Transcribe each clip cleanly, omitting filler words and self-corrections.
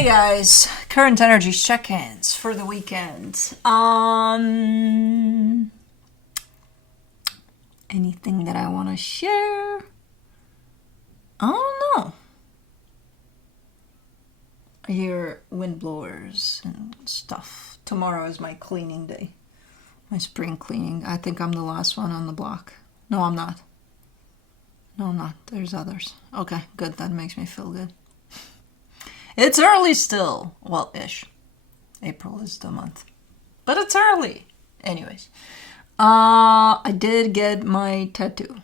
Hey guys, current energy check-ins for the weekend. Anything that I want to share? I don't know. I hear wind blowers and stuff. Tomorrow is my cleaning day. My spring cleaning. I think I'm the last one on the block. No, I'm not. No, I'm not. There's others. Okay, good. That makes me feel good. It's early still. Well, ish. April is the month. But it's early. Anyways. I did get my tattoo.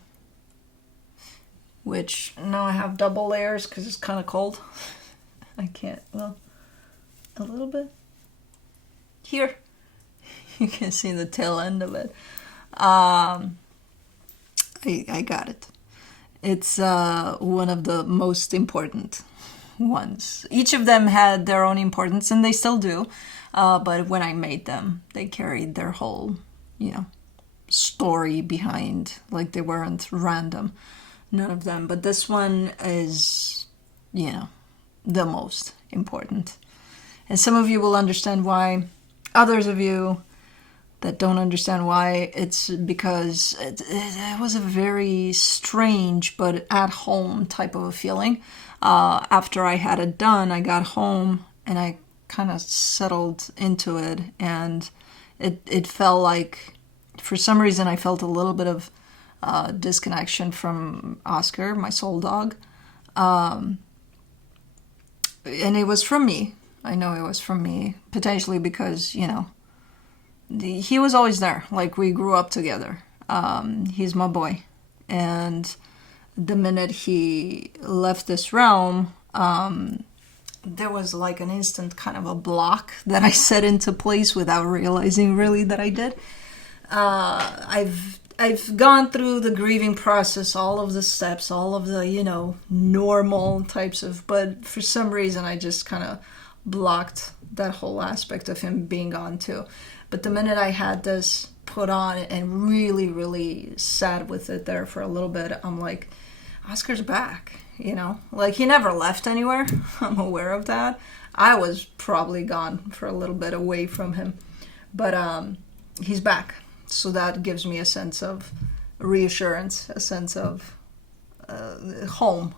Which now I have double layers because it's kind of cold. I can't, well, a little bit. Here. You can see the tail end of it. I got it. It's one of the most important ones. Each of them had their own importance, and they still do. But when I made them, they carried their whole, story behind. Like, they weren't random. None of them. But this one is, the most important. And some of you will understand why. Others of you that don't understand why, it's because it was a very strange but at-home type of a feeling. After I had it done, I got home and I kind of settled into it, and it felt like, for some reason, I felt a little bit of disconnection from Oscar, my soul dog. And it was from me. I know it was from me, potentially because, he was always there. Like, we grew up together. He's my boy. And the minute he left this realm, there was like an instant kind of a block that I set into place without realizing really that I did. I've gone through the grieving process, all of the steps, all of the, normal types of, but for some reason I just kind of blocked that whole aspect of him being gone too. But the minute I had this put on and really, really sat with it there for a little bit, I'm like, Oscar's back, Like, he never left anywhere. I'm aware of that. I was probably gone for a little bit away from him. But he's back. So that gives me a sense of reassurance, a sense of home,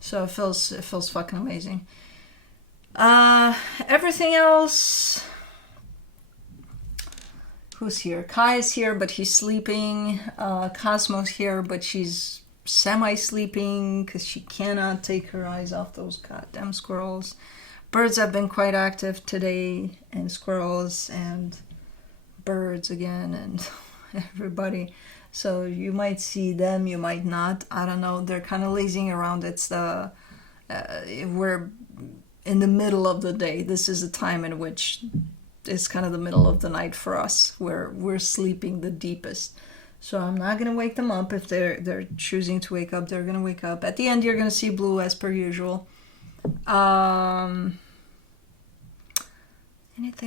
So it feels fucking amazing. Everything else... Who's here? Kai is here, but he's sleeping. Cosmo's here, but she's semi-sleeping because she cannot take her eyes off those goddamn squirrels. Birds have been quite active today, and squirrels and birds again, and everybody. So you might see them, you might not. I don't know. They're kind of lazing around. It's the we're in the middle of the day. This is a time in which it's kind of the middle of the night for us, where we're sleeping the deepest. So I'm not going to wake them up. If they're choosing to wake up, they're going to wake up. At the end, you're going to see Blue as per usual. Anything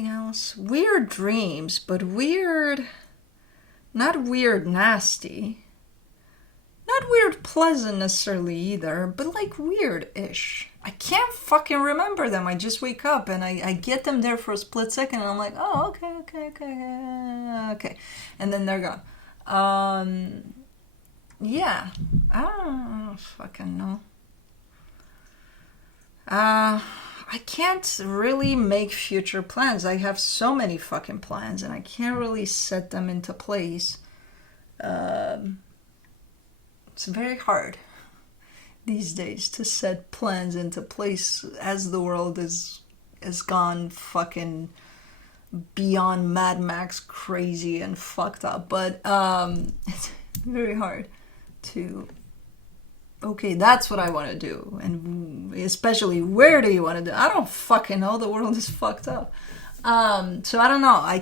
else? Weird dreams, but weird... Not weird nasty. Not weird pleasant necessarily either, but like weird-ish. I can't fucking remember them. I just wake up and I get them there for a split second and I'm like, oh, okay. And then they're gone. Yeah. I don't fucking know. I can't really make future plans. I have so many fucking plans and I can't really set them into place. It's very hard these days to set plans into place as the world is gone fucking beyond Mad Max crazy and fucked up. But it's very hard to, okay, that's what I want to do. And especially, where do you want to do? I don't fucking know. The world is fucked up. So I don't know. I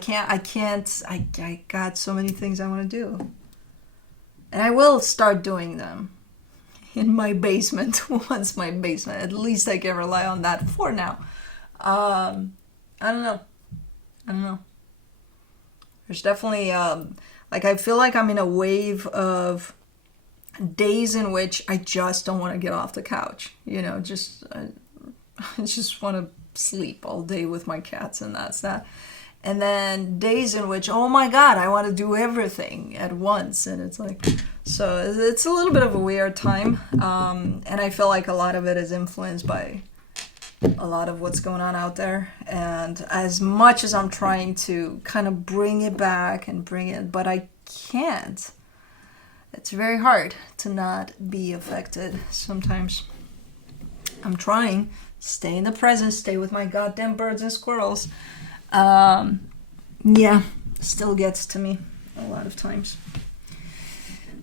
got so many things I want to do. And I will start doing them in my basement. Once my basement, at least I can rely on that for now. I don't know. There's definitely, I feel like I'm in a wave of days in which I just don't want to get off the couch. I just want to sleep all day with my cats, and that's that. And then days in which, oh my God, I want to do everything at once. And it's like, so it's a little bit of a weird time. And I feel like a lot of it is influenced by a lot of what's going on out there. And as much as I'm trying to kind of bring it back and bring it, but I can't. It's very hard to not be affected sometimes. I'm trying. Stay in the present. Stay with my goddamn birds and squirrels. Yeah, still gets to me a lot of times.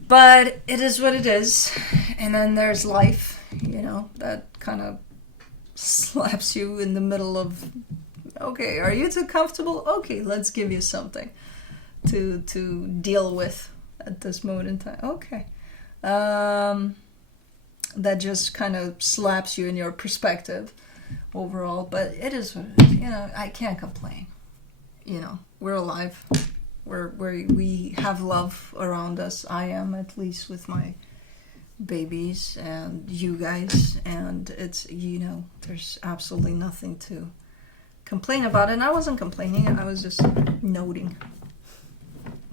But it is what it is. And then there's life, you know, that kind of slaps you in the middle of, okay, are you too comfortable? Okay, let's give you something to deal with at this moment in time. Okay. That just kind of slaps you in your perspective overall, but it is what it is. You know, I can't complain. You know, we're alive. We have love around us. I am, at least with my babies and you guys, and it's, you know, there's absolutely nothing to complain about. And I wasn't complaining, I was just noting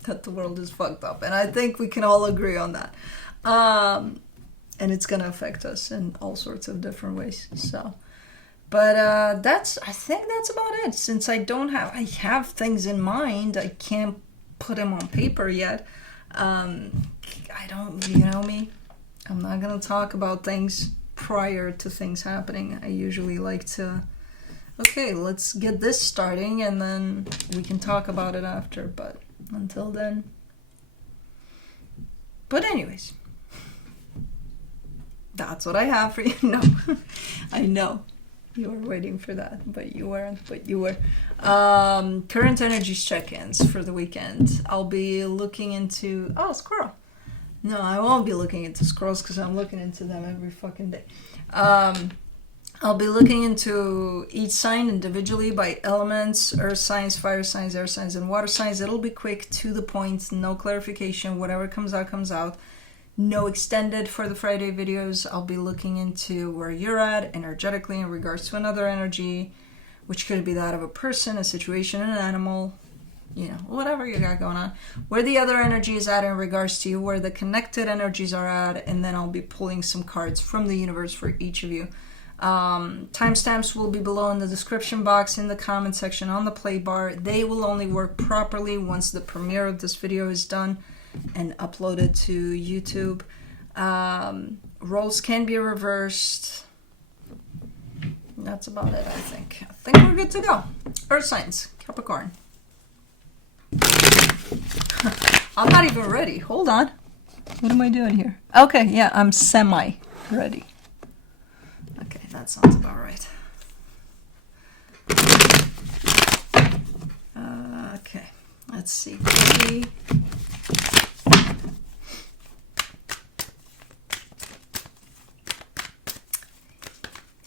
that the world is fucked up, and I think we can all agree on that. And it's gonna affect us in all sorts of different ways. So, but I think that's about it. Since I have things in mind, I can't put them on paper yet. I don't, you know me, I'm not gonna talk about things prior to things happening. I usually like to, okay, let's get this starting and then we can talk about it after, but until then. But anyways, that's what I have for you. No, I know you were waiting for that, but you weren't, but you were. Current energies check-ins for the weekend. I'll be looking into, oh, squirrel. No, I won't be looking into squirrels because I'm looking into them every fucking day. I'll be looking into each sign individually by elements: earth signs, fire signs, air signs, and water signs. It'll be quick, to the point, no clarification. Whatever comes out, comes out. No extended for the Friday videos. I'll be looking into where you're at energetically in regards to another energy, which could be that of a person, a situation, an animal, you know, whatever you got going on. Where the other energy is at in regards to you, where the connected energies are at, and then I'll be pulling some cards from the universe for each of you. Timestamps will be below in the description box, in the comment section, on the play bar. They will only work properly once the premiere of this video is done and uploaded to YouTube. Roles can be reversed. That's about it, I think. I think we're good to go. Earth signs, Capricorn. I'm not even ready. Hold on. What am I doing here? Okay, yeah, I'm semi-ready. Okay, that sounds about right. Okay, let's see.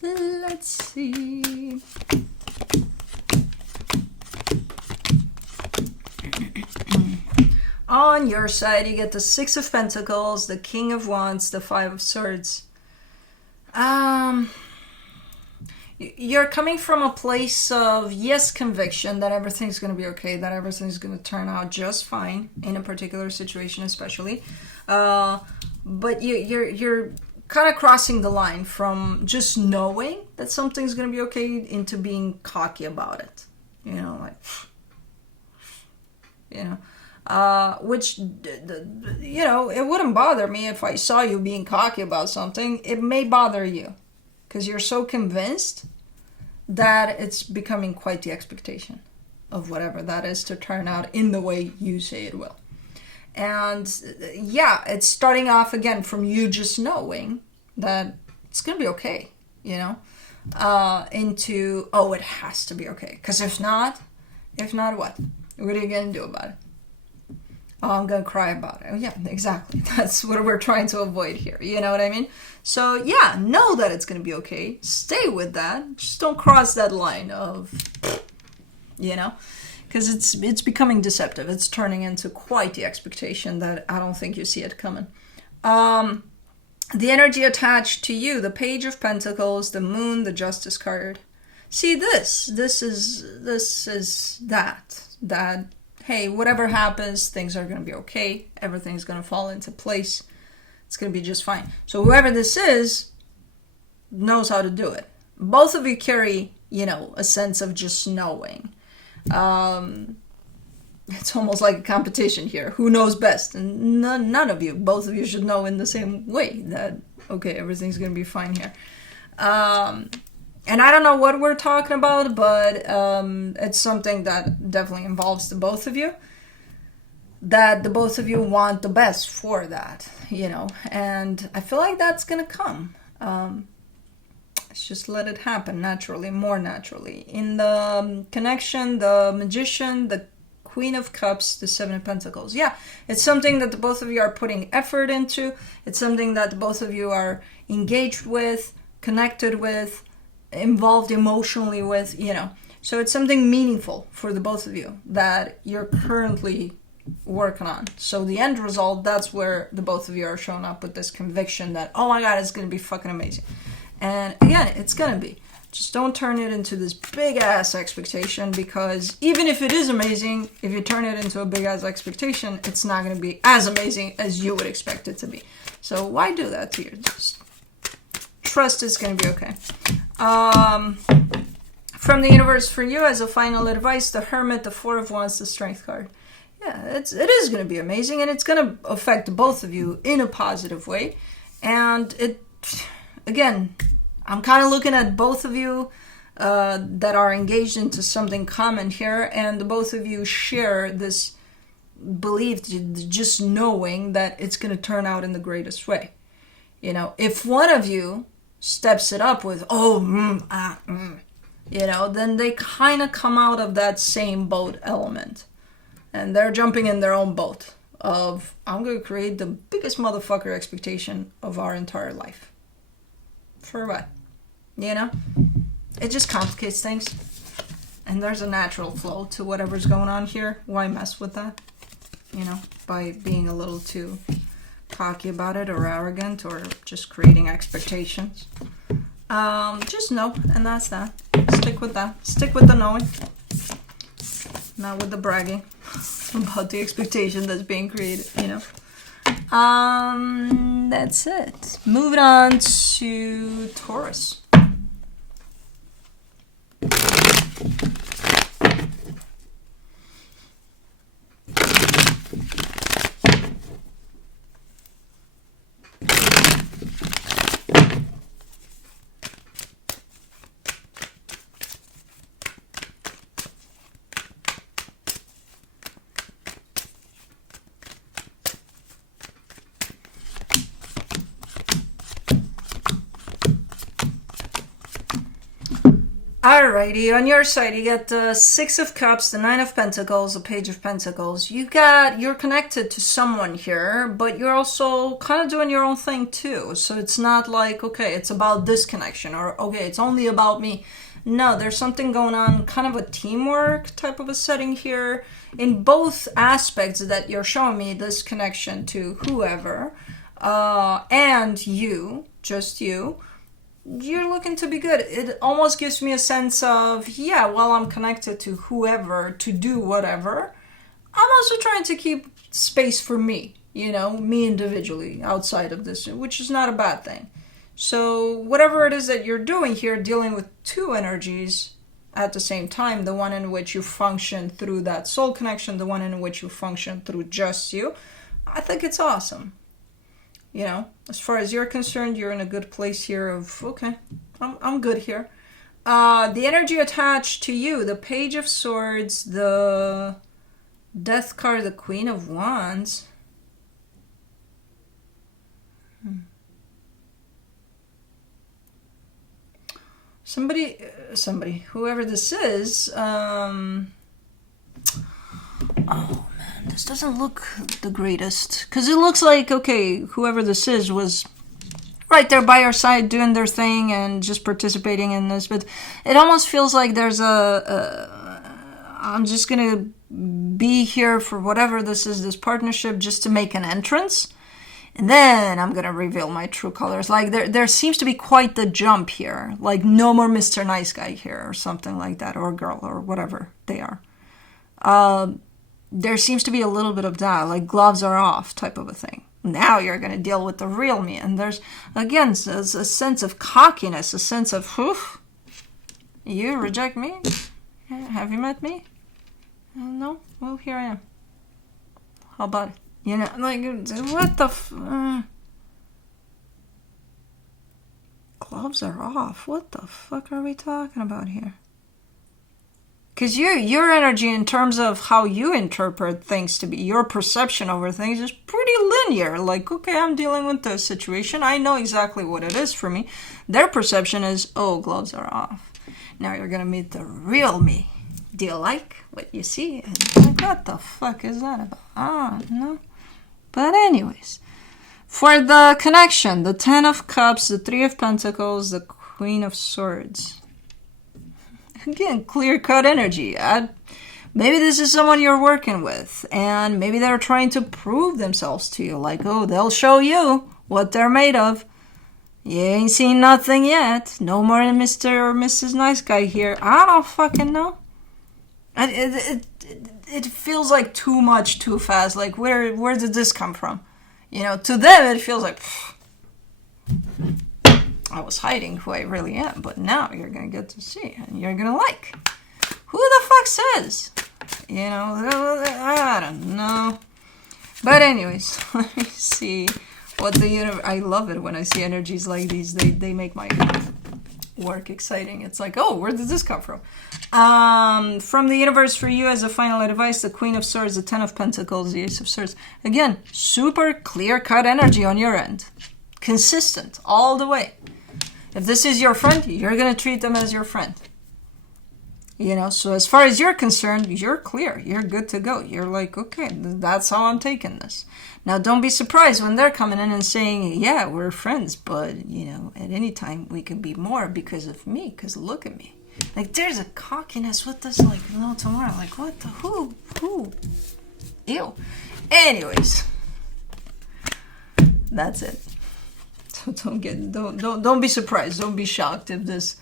Let's see. On your side, you get the Six of Pentacles, the King of Wands, the Five of Swords. You're coming from a place of, yes, conviction that everything's going to be okay, that everything's going to turn out just fine in a particular situation, especially. But you're kind of crossing the line from just knowing that something's going to be okay into being cocky about it. You know, like, you know, which, you know, it wouldn't bother me if I saw you being cocky about something. It may bother you because you're so convinced that it's becoming quite the expectation of whatever that is to turn out in the way you say it will. And yeah, it's starting off again from you just knowing that it's going to be okay, you know, into, oh, it has to be okay. Because if not what? What are you going to do about it? Oh, I'm going to cry about it. Oh, yeah, exactly. That's what we're trying to avoid here. You know what I mean? So yeah, know that it's going to be okay. Stay with that. Just don't cross that line of, you know, because it's becoming deceptive. It's turning into quite the expectation that I don't think you see it coming. The energy attached to you, the Page of Pentacles, the Moon, the Justice card. See this is that, hey, whatever happens, things are going to be okay. Everything's going to fall into place. It's going to be just fine. So whoever this is knows how to do it. Both of you carry, you know, a sense of just knowing. It's almost like a competition here. Who knows best? And none of you, both of you should know in the same way that, okay, everything's going to be fine here. And I don't know what we're talking about, but it's something that definitely involves the both of you. That the both of you want the best for that, you know. And I feel like that's going to come. Let's just let it happen naturally, more naturally. In the connection, the Magician, the Queen of Cups, the Seven of Pentacles. Yeah, it's something that the both of you are putting effort into. It's something that the both of you are engaged with, connected with, involved emotionally with, you know. So it's something meaningful for the both of you that you're currently working on. So the end result, that's where the both of you are showing up with this conviction that, oh my God, it's going to be fucking amazing. And again, it's going to be. Just don't turn it into this big-ass expectation, because even if it is amazing, if you turn it into a big-ass expectation, it's not going to be as amazing as you would expect it to be. So why do that to you? Just trust it's going to be okay. From the universe for you, as a final advice, the Hermit, the Four of Wands, the Strength card. Yeah, it is going to be amazing, and it's going to affect both of you in a positive way. And it, again, I'm kind of looking at both of you that are engaged into something common here, and the both of you share this belief, just knowing that it's going to turn out in the greatest way. You know, if one of you steps it up with, you know, then they kind of come out of that same boat element. And they're jumping in their own boat of, I'm going to create the biggest motherfucker expectation of our entire life. For what? You know? It just complicates things. And there's a natural flow to whatever's going on here. Why mess with that? You know? By being a little too cocky about it, or arrogant, or just creating expectations. Just know, and that's that. Stick with that. Stick with the knowing. Not with the bragging about the expectation that's being created, you know. That's it. Moving on to Taurus. Alrighty, on your side you got the Six of Cups, the Nine of Pentacles, the Page of Pentacles. You're connected to someone here, but you're also kind of doing your own thing too. So it's not like, okay, it's about this connection, or okay, it's only about me. No, there's something going on, kind of a teamwork type of a setting here. In both aspects that you're showing me, this connection to whoever, and you, just you. You're looking to be good. It almost gives me a sense of, yeah, while I'm connected to whoever to do whatever, I'm also trying to keep space for me, you know, me individually outside of this, which is not a bad thing. So whatever it is that you're doing here, dealing with two energies at the same time, the one in which you function through that soul connection, the one in which you function through just you, I think it's awesome. You know, as far as you're concerned, you're in a good place here of, okay, I'm good here. The energy attached to you, the Page of Swords, the Death card, the Queen of Wands. Somebody, whoever this is, oh man, this doesn't look the greatest. Because it looks like, okay, whoever this is was right there by your side doing their thing and just participating in this. But it almost feels like there's I'm just going to be here for whatever this is, this partnership, just to make an entrance. And then I'm going to reveal my true colors. Like there seems to be quite the jump here. Like no more Mr. Nice Guy here or something like that, or girl or whatever they are. There seems to be a little bit of that, like gloves are off type of a thing. Now you're going to deal with the real me. And there's, again, a sense of cockiness, a sense of, oof, you reject me? Have you met me? No? Well, here I am. How about it? You know, like, what the gloves are off. What the fuck are we talking about here? Because your energy in terms of how you interpret things to be, your perception over things is pretty linear. Like, okay, I'm dealing with this situation. I know exactly what it is for me. Their perception is, oh, gloves are off. Now you're going to meet the real me. Do you like what you see? And like, what the fuck is that about? Ah, no. But anyways, for the connection, the 10 of Cups, the 3 of Pentacles, the Queen of Swords. Again, clear-cut energy. Maybe this is someone you're working with, and maybe they're trying to prove themselves to you. Like, oh, they'll show you what they're made of. You ain't seen nothing yet. No more than Mr. or Mrs. Nice Guy here. I don't fucking know. It feels like too much, too fast. Like, where did this come from? You know, to them it feels like, I was hiding who I really am, but now you're going to get to see, and you're going to like. Who the fuck says? You know, I don't know. But anyways, let me see what the universe... I love it when I see energies like these. They make my work exciting. It's like, oh, where did this come from? From the universe for you as a final advice, the Queen of Swords, the 10 of Pentacles, the Ace of Swords. Again, super clear-cut energy on your end. Consistent, all the way. If this is your friend, you're going to treat them as your friend. You know, so as far as you're concerned, you're clear. You're good to go. You're like, okay, that's how I'm taking this. Now, don't be surprised when they're coming in and saying, yeah, we're friends, but, you know, at any time we can be more because of me, because look at me. Like, there's a cockiness with this, like, no tomorrow. Like, what the, who? Ew. Anyways, that's it. So don't be surprised. Don't be shocked if this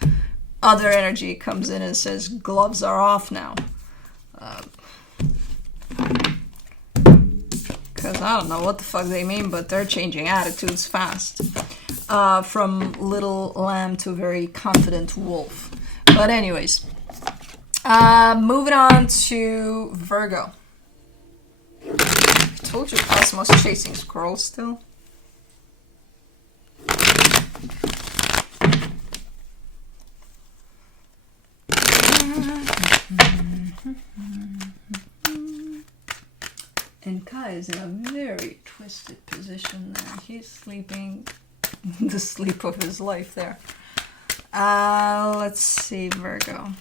other energy comes in and says gloves are off now. Because I don't know what the fuck they mean, but they're changing attitudes fast. From little lamb to very confident wolf. But anyways, moving on to Virgo. I told you Cosmos chasing squirrels still. And Kai is in a very twisted position there. He's sleeping the sleep of his life there. Let's see, Virgo.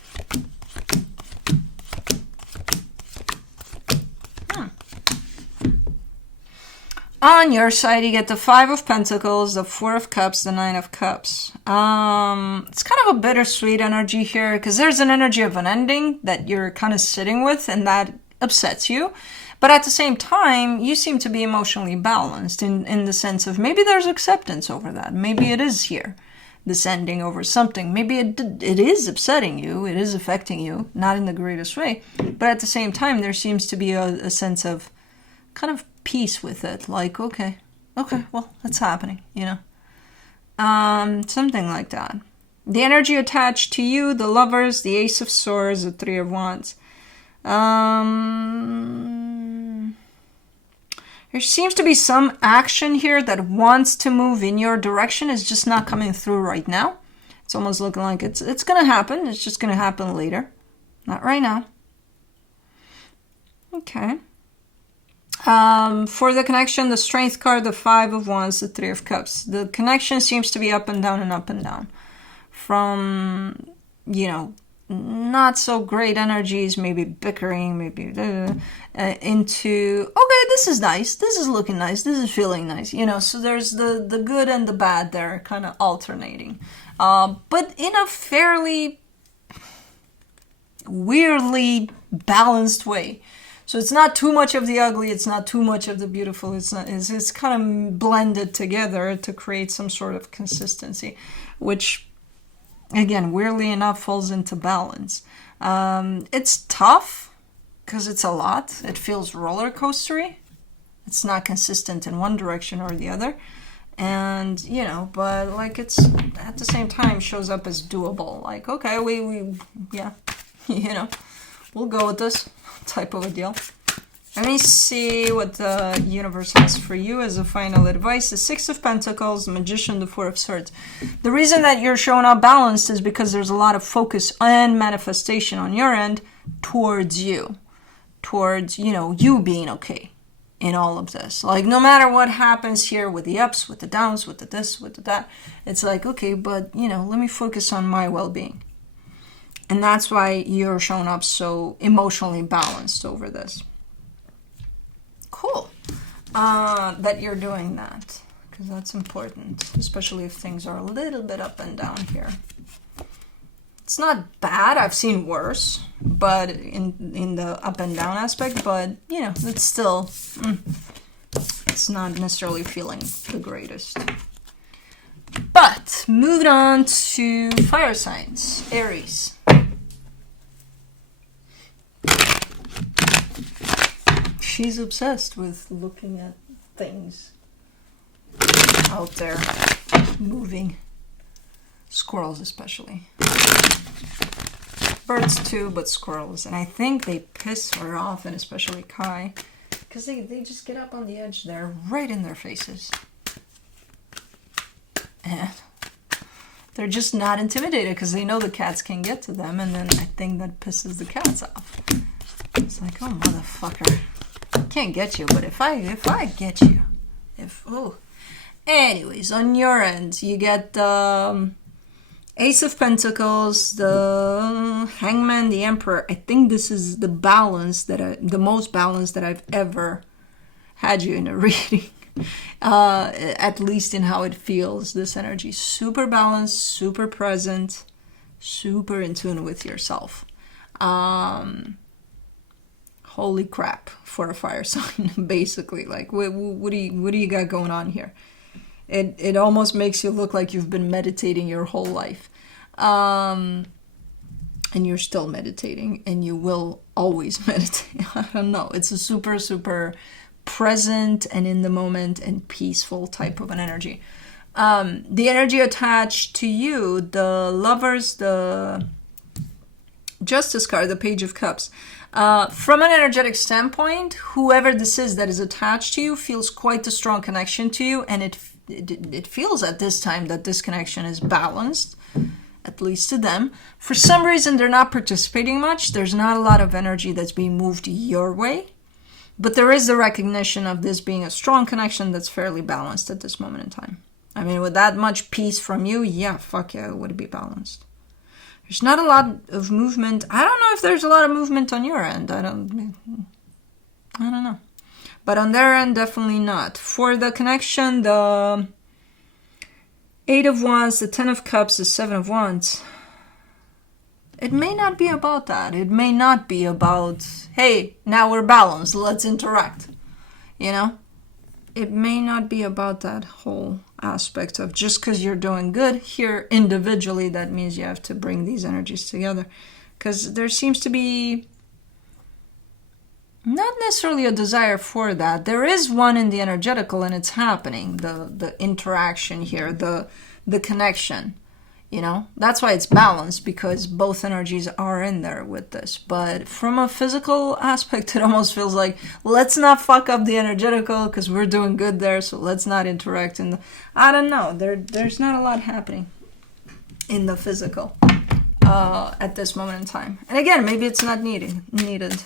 On your side, you get the 5 of Pentacles, the 4 of Cups, the 9 of Cups. It's kind of a bittersweet energy here because there's an energy of an ending that you're kind of sitting with and that upsets you. But at the same time, you seem to be emotionally balanced in the sense of maybe there's acceptance over that. Maybe it is here, this ending over something. Maybe it is upsetting you. It is affecting you, not in the greatest way. But at the same time, there seems to be a sense of kind of peace with it. Like, okay, well, that's happening, you know. Something like that. The energy attached to you, the Lovers, the Ace of Swords, the 3 of Wands. There seems to be some action here that wants to move in your direction. Is just not coming through right now. It's almost looking like it's going to happen. It's just going to happen later. Not right now. Okay. For the connection, the Strength card, the 5 of Wands, the 3 of Cups. The connection seems to be up and down and up and down. From, you know, not so great energies, maybe bickering, maybe into, okay, this is nice, this is looking nice, this is feeling nice, you know. So there's the good and the bad there kind of alternating, but in a fairly weirdly balanced way. So it's not too much of the ugly, it's not too much of the beautiful, it's kind of blended together to create some sort of consistency, which, again, weirdly enough, falls into balance. It's tough, because it's a lot. It feels roller coastery. It's not consistent in one direction or the other. And, you know, but like it's at the same time shows up as doable. Like, okay, yeah, you know, we'll go with this type of a deal. Let me see what the universe has for you as a final advice. The Six of Pentacles, the Magician, the Four of Swords. The reason that you're showing up balanced is because there's a lot of focus and manifestation on your end towards you. Towards, you know, you being okay in all of this. Like, no matter what happens here with the ups, with the downs, with the this, with the that, it's like, okay, but, you know, let me focus on my well-being. And that's why you're showing up so emotionally balanced over this. Cool. That you're doing that, because that's important, especially if things are a little bit up and down here. It's not bad. I've seen worse, but in the up and down aspect, but, you know, it's still, it's not necessarily feeling the greatest. But moving on to fire signs, Aries. She's obsessed with looking at things out there, moving. Squirrels especially. Birds too, but squirrels. And I think they piss her off, and especially Kai, because they just get up on the edge there, right in their faces. And they're just not intimidated because they know the cats can get to them, and then I think that pisses the cats off. It's like, oh, motherfucker. I can't get you, but if I get you, Anyways, on your end, you get the Ace of Pentacles, the Hangman, the Emperor. I think this is the most balanced that I've ever had you in a reading. At least in how it feels. This energy, super balanced, super present, super in tune with yourself. Holy crap for a fire sign, basically. Like, what do you got going on here? It almost makes you look like you've been meditating your whole life. And you're still meditating, and you will always meditate. I don't know. It's a super, super present and in the moment and peaceful type of an energy. The energy attached to you, the Lovers, the Justice card, the Page of Cups. From an energetic standpoint, whoever this is that is attached to you feels quite a strong connection to you, and it feels at this time that this connection is balanced, at least to them. For some reason, they're not participating much. There's not a lot of energy that's being moved your way, but there is the recognition of this being a strong connection that's fairly balanced at this moment in time. I mean, with that much peace from you, yeah, fuck yeah, it would be balanced. There's not a lot of movement. I don't know if there's a lot of movement on your end. I don't know. But on their end, definitely not. For the connection, the 8 of Wands, the 10 of Cups, the 7 of Wands. It may not be about that. It may not be about, hey, now we're balanced, let's interact. You know? It may not be about that whole aspect of just because you're doing good here individually, that means you have to bring these energies together. Because there seems to be not necessarily a desire for that. There is one in the energetical, and it's happening. The interaction here, the connection. You know, that's why it's balanced, because both energies are in there with this. But from a physical aspect, it almost feels like, let's not fuck up the energetical because we're doing good there, so let's not interact in the... I don't know. There's not a lot happening in the physical at this moment in time. And again, maybe it's not needed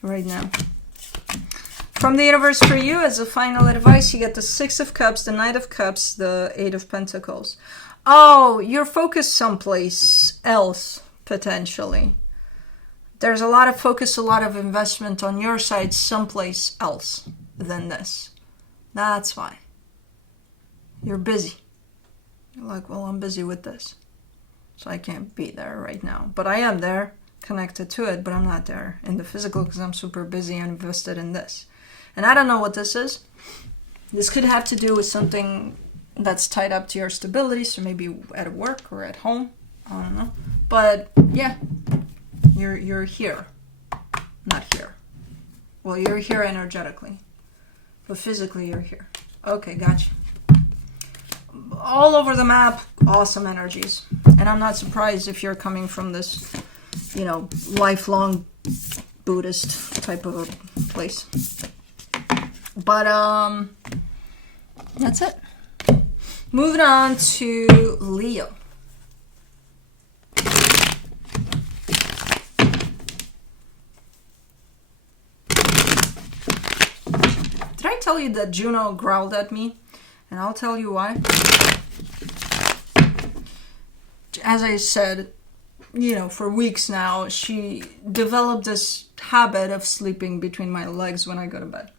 right now. From the universe for you, as a final advice, you get the 6 of Cups, the Knight of Cups, the 8 of Pentacles. Oh, you're focused someplace else, potentially. There's a lot of focus, a lot of investment on your side someplace else than this. That's why. You're busy. You're like, well, I'm busy with this, so I can't be there right now. But I am there. connected to it, but I'm not there in the physical because I'm super busy and invested in this. And I don't know what this is. This could have to do with something that's tied up to your stability, so maybe at work or at home. I don't know. But yeah, you're here, not here. Well, you're here energetically, but physically you're here. Okay, gotcha. All over the map, awesome energies. And I'm not surprised if you're coming from this, you know, lifelong Buddhist type of a place. But that's it. Moving on to Leo. Did I tell you that Juno growled at me? And I'll tell you why. As I said, you know, for weeks now, she developed this habit of sleeping between my legs when I go to bed.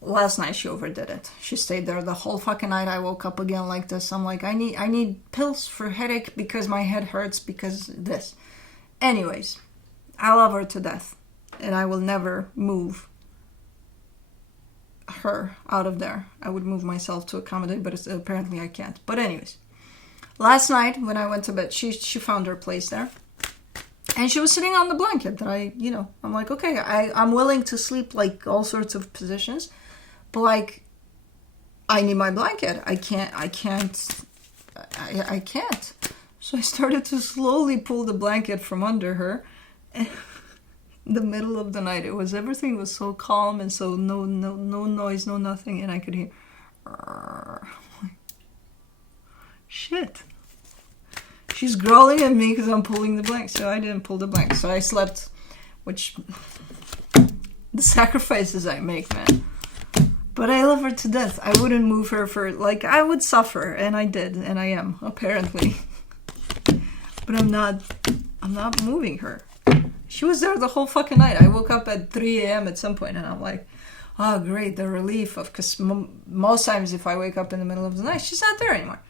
Last night she overdid it. She stayed there the whole fucking night. I woke up again like this. I'm like, I need pills for headache because my head hurts because this. Anyways, I love her to death. And I will never move her out of there. I would move myself to accommodate, but apparently I can't. But anyways, last night when I went to bed, she found her place there. And she was sitting on the blanket that I'm like, okay, I'm willing to sleep like all sorts of positions. But like, I need my blanket. I can't. So I started to slowly pull the blanket from under her. And in the middle of the night, everything was so calm and so no noise, no nothing. And I could hear, shit. She's growling at me because I'm pulling the blanket. So I didn't pull the blanket. So I slept, which, the sacrifices I make, man. But I love her to death. I wouldn't move her for, like, I would suffer. And I did. And I am, apparently. But I'm not moving her. She was there the whole fucking night. I woke up at 3 a.m. at some point and I'm like, oh, great, the relief of, because most times if I wake up in the middle of the night, she's not there anymore.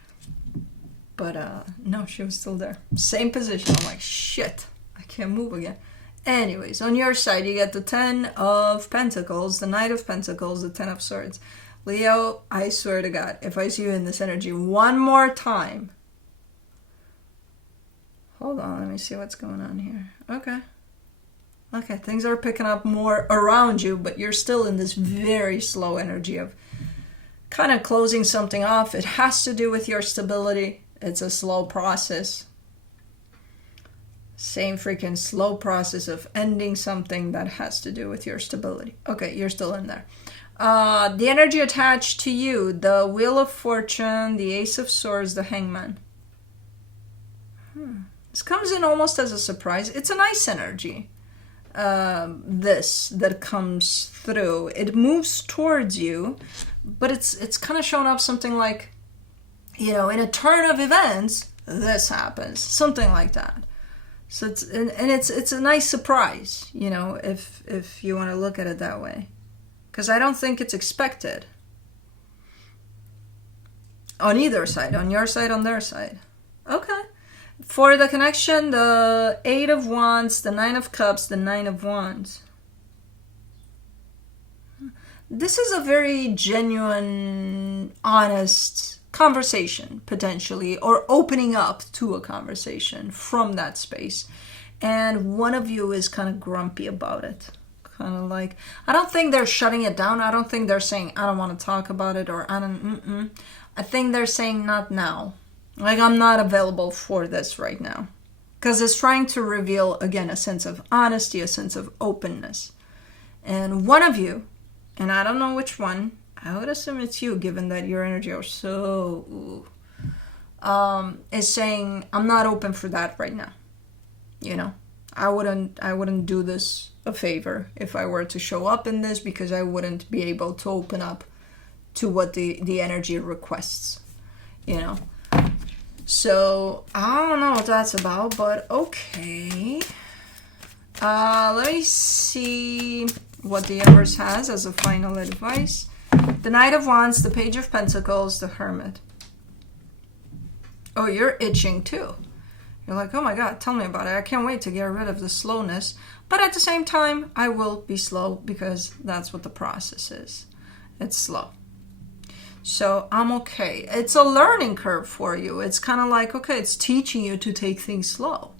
But no, she was still there. Same position. I'm like, shit, I can't move again. Anyways, on your side, you get the 10 of Pentacles, the Knight of Pentacles, the 10 of Swords. Leo, I swear to God, if I see you in this energy one more time. Hold on, let me see what's going on here. Okay, things are picking up more around you, but you're still in this very slow energy of kind of closing something off. It has to do with your stability. It's a slow process. Same freaking slow process of ending something that has to do with your stability. Okay, you're still in there. The energy attached to you, the Wheel of Fortune, the Ace of Swords, the Hangman. This comes in almost as a surprise. It's a nice energy. This that comes through. It moves towards you, but it's kind of showing up something like, you know, in a turn of events, this happens. Something like that. So it's a nice surprise, you know, if you want to look at it that way. Because I don't think it's expected. On either side. On your side, on their side. Okay. For the connection, the 8 of Wands, the 9 of Cups, the 9 of Wands. This is a very genuine, honest conversation, potentially, or opening up to a conversation from that space. And one of you is kind of grumpy about it. Kind of like, I don't think they're shutting it down. I don't think they're saying, I don't want to talk about it, or I think they're saying, not now. Like, I'm not available for this right now. Because it's trying to reveal, again, a sense of honesty, a sense of openness. And one of you, and I don't know which one, I would assume it's you, given that your energy are so, is saying, I'm not open for that right now. You know, I wouldn't do this a favor if I were to show up in this, because I wouldn't be able to open up to what the energy requests, you know. So, I don't know what that's about, but okay. Let me see what the Empress has as a final advice. The Knight of Wands, the Page of Pentacles, the Hermit. Oh, you're itching too. You're like, oh my God, tell me about it. I can't wait to get rid of the slowness. But at the same time, I will be slow because that's what the process is. It's slow. So I'm okay. It's a learning curve for you. It's kind of like, okay, it's teaching you to take things slow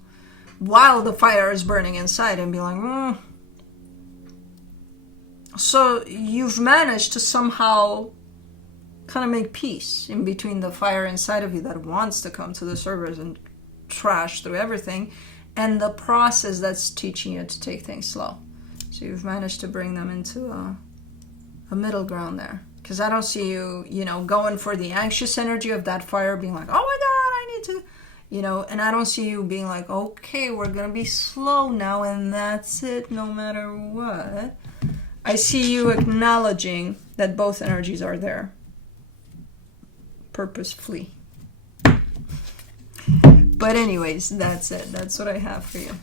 while the fire is burning inside and be like, So you've managed to somehow kind of make peace in between the fire inside of you that wants to come to the surface and trash through everything and the process that's teaching you to take things slow. So you've managed to bring them into a middle ground there. Because I don't see you, going for the anxious energy of that fire, being like, oh my God, I need to, and I don't see you being like, okay, we're going to be slow now and that's it no matter what. I see you acknowledging that both energies are there. Purposefully. But anyways, that's it. That's what I have for you.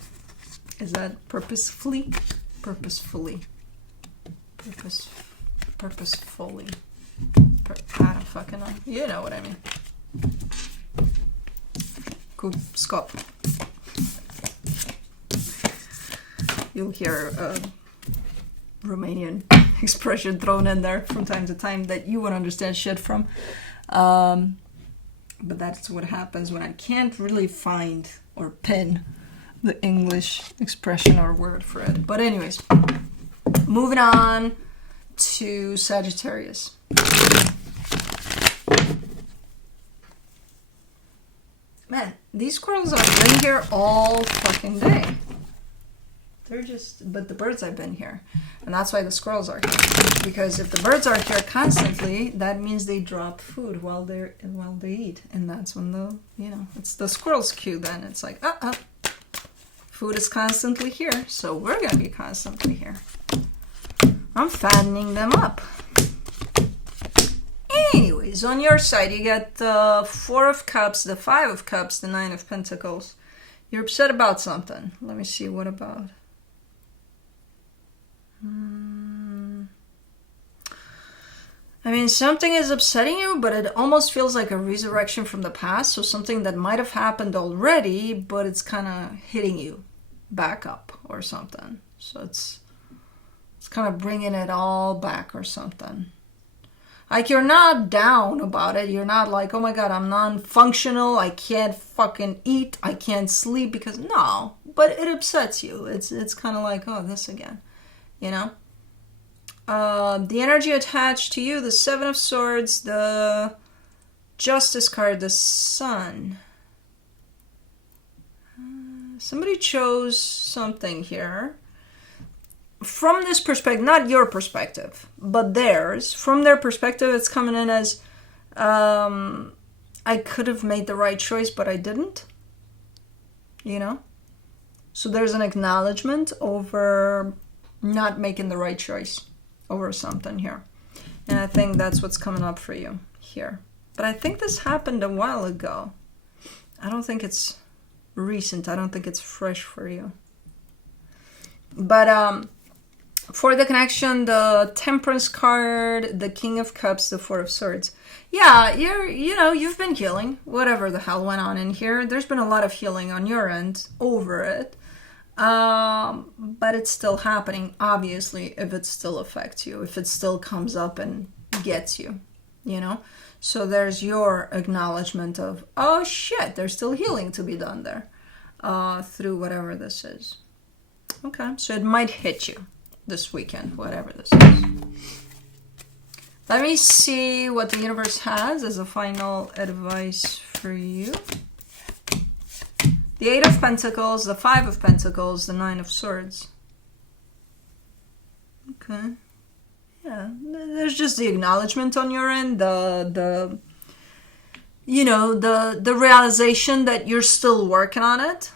Is that purposefully? Purposefully. Purposefully. I don't fucking know. You know what I mean. Cool. Scope. You'll hear a Romanian expression thrown in there from time to time that you won't understand shit from. But that's what happens when I can't really find or pin the English expression or word for it. But anyways, moving on to Sagittarius. Man, these squirrels have been here all fucking day. But the birds have been here. And that's why the squirrels are here. Because if the birds are here constantly, that means they drop food while they eat. And that's when it's the squirrel's cue then. It's like, food is constantly here, so we're going to be constantly here. I'm fattening them up. Anyways, on your side, you got the 4 of Cups, the 5 of Cups, the 9 of Pentacles. You're upset about something. Let me see, what about? I mean, something is upsetting you, but it almost feels like a resurrection from the past. So something that might have happened already, but it's kind of hitting you back up or something. So it's kind of bringing it all back or something. Like, you're not down about it. You're not like, oh my God, I'm non-functional. I can't fucking eat. I can't sleep because no. But it upsets you. It's kind of like, oh, this again. The energy attached to you, the 7 of Swords, the Justice card, the Sun. Somebody chose something here. From this perspective, not your perspective, but theirs. From their perspective, it's coming in as, I could have made the right choice, but I didn't. So there's an acknowledgement over not making the right choice over something here. And I think that's what's coming up for you here. But I think this happened a while ago. I don't think it's recent. I don't think it's fresh for you. But for the connection, the Temperance card, the King of Cups, the 4 of Swords. Yeah, you've been healing. Whatever the hell went on in here. There's been a lot of healing on your end over it. But it's still happening, obviously, if it still affects you, if it still comes up and gets you, So there's your acknowledgement of, oh shit, there's still healing to be done there, through whatever this is. Okay, so it might hit you this weekend, whatever this is. Let me see what the universe has as a final advice for you. The 8 of Pentacles, the 5 of Pentacles, the 9 of Swords. Okay. Yeah, there's just the acknowledgement on your end, the realization that you're still working on it,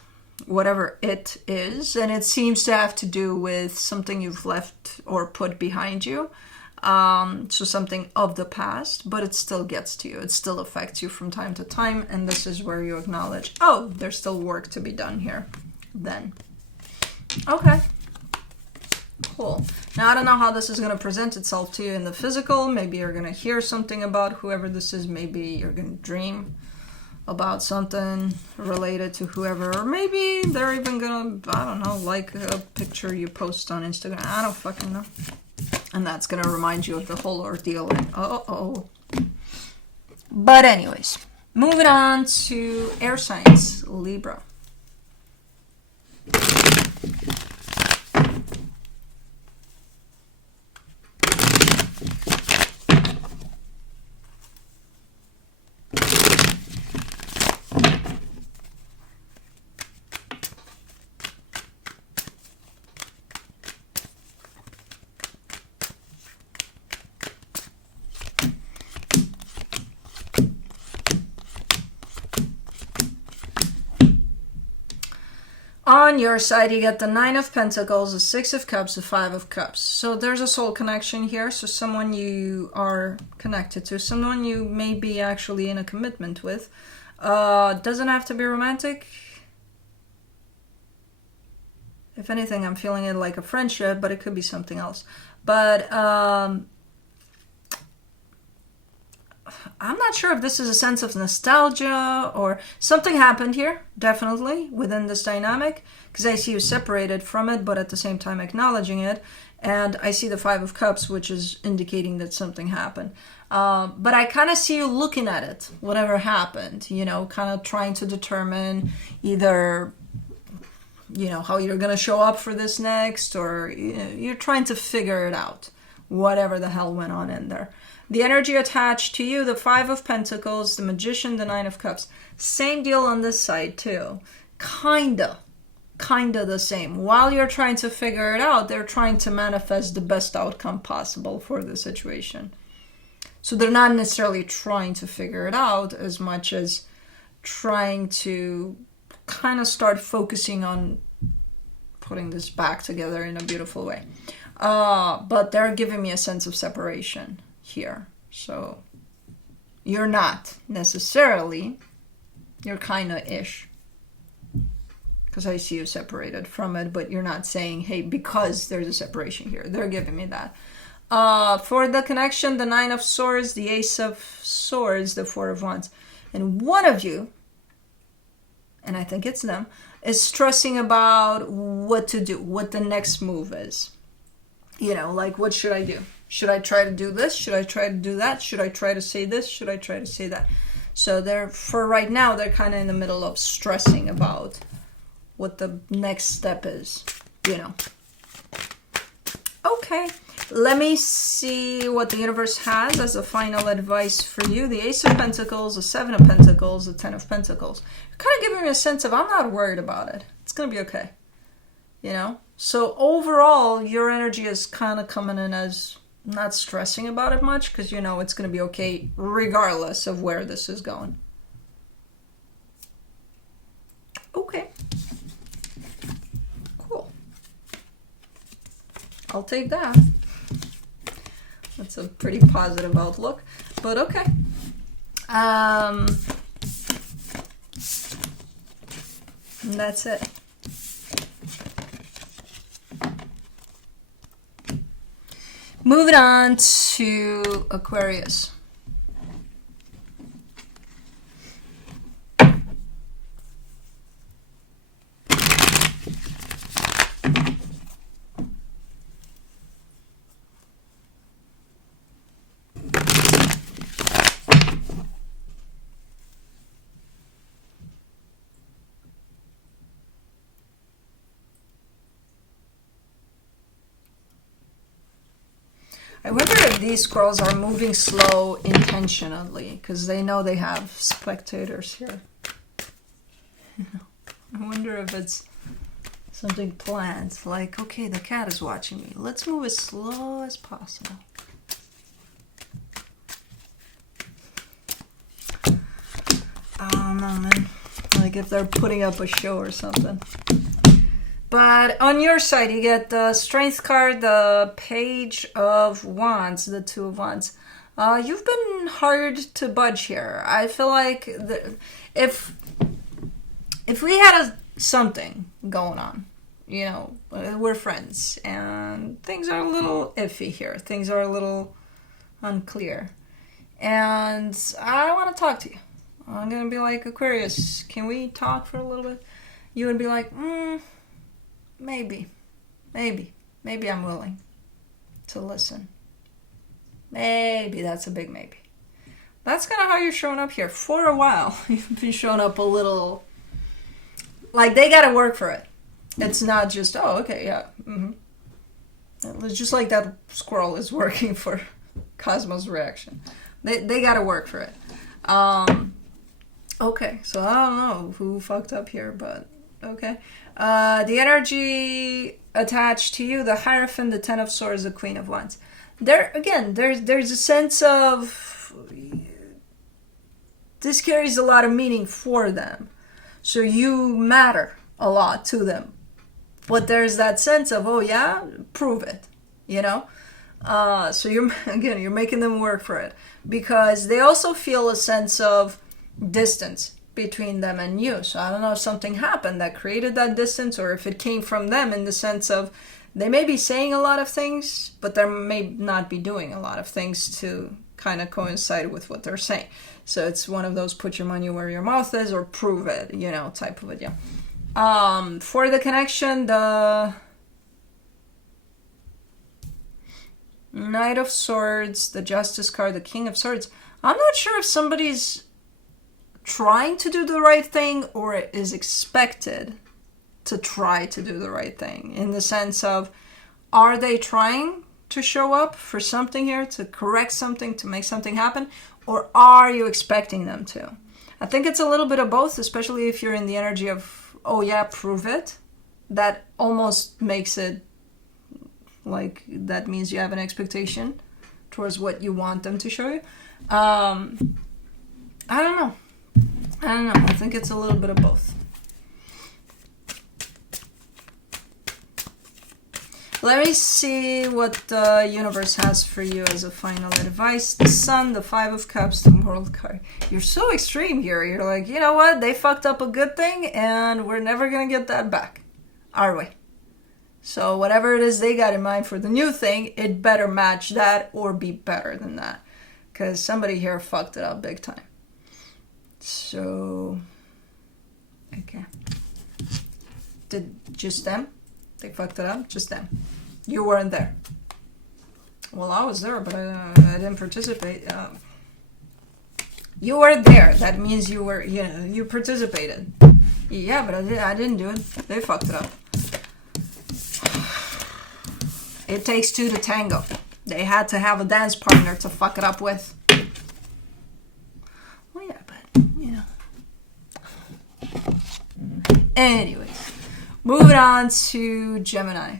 whatever it is, and it seems to have to do with something you've left or put behind you. So something of the past, but it still gets to you. It still affects you from time to time. And this is where you acknowledge, oh, there's still work to be done here. Then. Okay. Cool. Now, I don't know how this is going to present itself to you in the physical. Maybe you're going to hear something about whoever this is. Maybe you're going to dream about something related to whoever, or maybe they're even gonna, I don't know, like a picture you post on Instagram. I don't fucking know. And that's gonna remind you of the whole ordeal. And but anyways, moving on to air signs, Libra. On your side, you get the 9 of Pentacles, the 6 of Cups, the 5 of Cups. So there's a soul connection here. So someone you are connected to, someone you may be actually in a commitment with. Doesn't have to be romantic. If anything, I'm feeling it like a friendship, but it could be something else. But I'm not sure if this is a sense of nostalgia or something happened here, definitely, within this dynamic, because I see you separated from it, but at the same time acknowledging it. And I see the 5 of Cups, which is indicating that something happened. But I kind of see you looking at it, whatever happened, you know, kind of trying to determine either, you know, how you're going to show up for this next, or you're trying to figure it out, whatever the hell went on in there. The energy attached to you, the 5 of Pentacles, the Magician, the 9 of Cups. Same deal on this side too. Kinda the same. While you're trying to figure it out, they're trying to manifest the best outcome possible for the situation. So they're not necessarily trying to figure it out as much as trying to kind of start focusing on putting this back together in a beautiful way. But they're giving me a sense of separation here. So you're not necessarily, you're kind of ish, because I see you separated from it, but you're not saying, hey, because there's a separation here. They're giving me that. For the connection, the 9 of Swords, the Ace of Swords, the 4 of Wands. And one of you, and I think it's them, is stressing about what to do, what the next move is. You know, like, what should I do? Should I try to do this? Should I try to do that? Should I try to say this? Should I try to say that? So they're, for right now, they're kind of in the middle of stressing about what the next step is, you know. Okay, let me see what the universe has as a final advice for you. The Ace of Pentacles, the 7 of Pentacles, the 10 of Pentacles. You're kind of giving me a sense of, I'm not worried about it. It's going to be okay, you know. So overall, your energy is kind of coming in as not stressing about it much, because you know it's going to be okay regardless of where this is going. Okay. Cool. I'll take that. That's a pretty positive outlook, but okay. That's it. Moving on to Aquarius. I wonder if these squirrels are moving slow intentionally, because they know they have spectators here. I wonder if it's something planned, like, okay, the cat is watching me. Let's move as slow as possible. I don't know, man. Like if they're putting up a show or something. But on your side, you get the Strength card, the Page of Wands, the 2 of Wands. You've been hard to budge here. I feel like if we had something going on, you know, we're friends, and things are a little iffy here. Things are a little unclear. And I want to talk to you. I'm gonna be like, Aquarius, can we talk for a little bit? You would be like, maybe I'm willing to listen. Maybe. That's a big maybe. That's kind of how you're showing up here. For a while, you've been showing up a little like they gotta work for it. It's not just, oh, okay, yeah. It's just like that squirrel is working for Cosmos reaction. They gotta work for it. Okay, so I don't know who fucked up here, but okay. The energy attached to you, the Hierophant, the Ten of Swords, the Queen of Wands. There, again, there's a sense of... This carries a lot of meaning for them. So you matter a lot to them. But there's that sense of, oh yeah, prove it, you know? So you're making them work for it. Because they also feel a sense of distance between them and you. So I don't know if something happened that created that distance, or if it came from them in the sense of they may be saying a lot of things, but they may not be doing a lot of things to kind of coincide with what they're saying. So it's one of those put your money where your mouth is or prove it, you know, type of video. For the connection, the Knight of Swords, the Justice card, the King of Swords. I'm not sure if somebody's trying to do the right thing or is expected to try to do the right thing, in the sense of, are they trying to show up for something here, to correct something, to make something happen, or are you expecting them to? I think it's a little bit of both, especially if you're in the energy of, oh yeah, prove it. That almost makes it like, that means you have an expectation towards what you want them to show you. I don't know. I think it's a little bit of both. Let me see what the universe has for you as a final advice. The Sun, the Five of Cups, the World card. You're so extreme here. You're like, you know what? They fucked up a good thing and we're never going to get that back. Are we? So whatever it is they got in mind for the new thing, it better match that or be better than that. Because somebody here fucked it up big time. So, okay. Did just them? They fucked it up? Just them. You weren't there. Well, I was there, but I didn't participate. You were there. That means you were, you know, you participated. Yeah, but I didn't do it. They fucked it up. It takes two to tango. They had to have a dance partner to fuck it up with. Well, yeah, but, you know. Anyways, moving on to Gemini.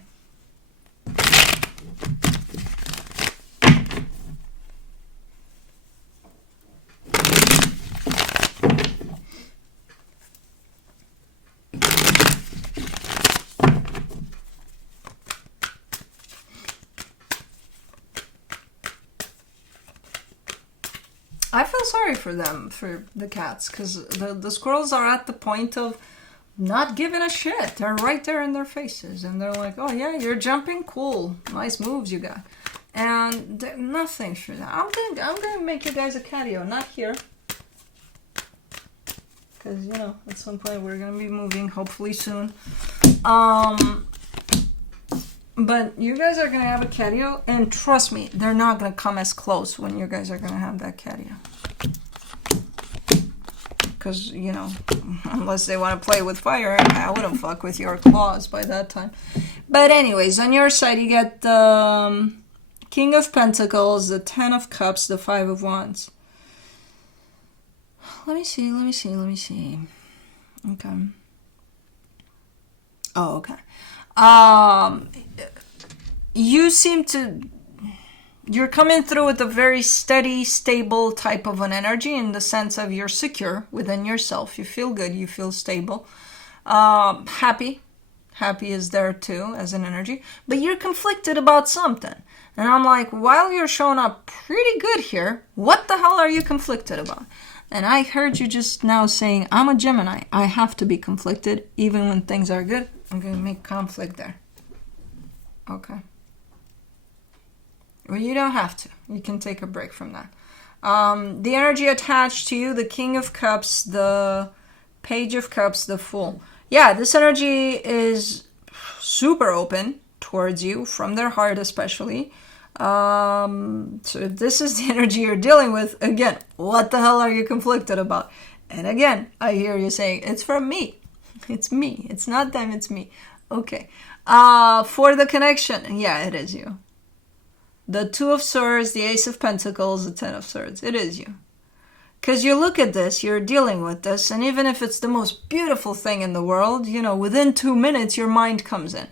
I feel sorry for them, for the cats, because the squirrels are at the point of not giving a shit. They're right there in their faces, and they're like, oh yeah, you're jumping, cool, nice moves you got. And nothing for that. I'm gonna make you guys a catio, not here. Because, you know, at some point we're gonna be moving, hopefully soon. But you guys are going to have a catio, and trust me, they're not going to come as close when you guys are going to have that catio. Because, you know, unless they want to play with fire, I wouldn't fuck with your claws by that time. But anyways, on your side, you get the King of Pentacles, the Ten of Cups, the Five of Wands. Let me see. Okay. Oh, okay. You seem to, you're coming through with a very steady, stable type of an energy, in the sense of you're secure within yourself. You feel good. You feel stable. Happy is there too as an energy, but you're conflicted about something. And I'm like, while you're showing up pretty good here, what the hell are you conflicted about? And I heard you just now saying, I'm a Gemini. I have to be conflicted even when things are good. I'm going to make conflict there. Okay. Well, you don't have to. You can take a break from that. The energy attached to you, the King of Cups, the Page of Cups, the Fool. Yeah, this energy is super open towards you, from their heart especially. So if this is the energy you're dealing with, again, what the hell are you conflicted about? And again, I hear you saying, it's from me. It's me. It's not them, it's me. Okay. For the connection, yeah, it is you. The Two of Swords, the Ace of Pentacles, the Ten of Swords. It is you. Because you look at this, you're dealing with this, and even if it's the most beautiful thing in the world, you know, within 2 minutes, your mind comes in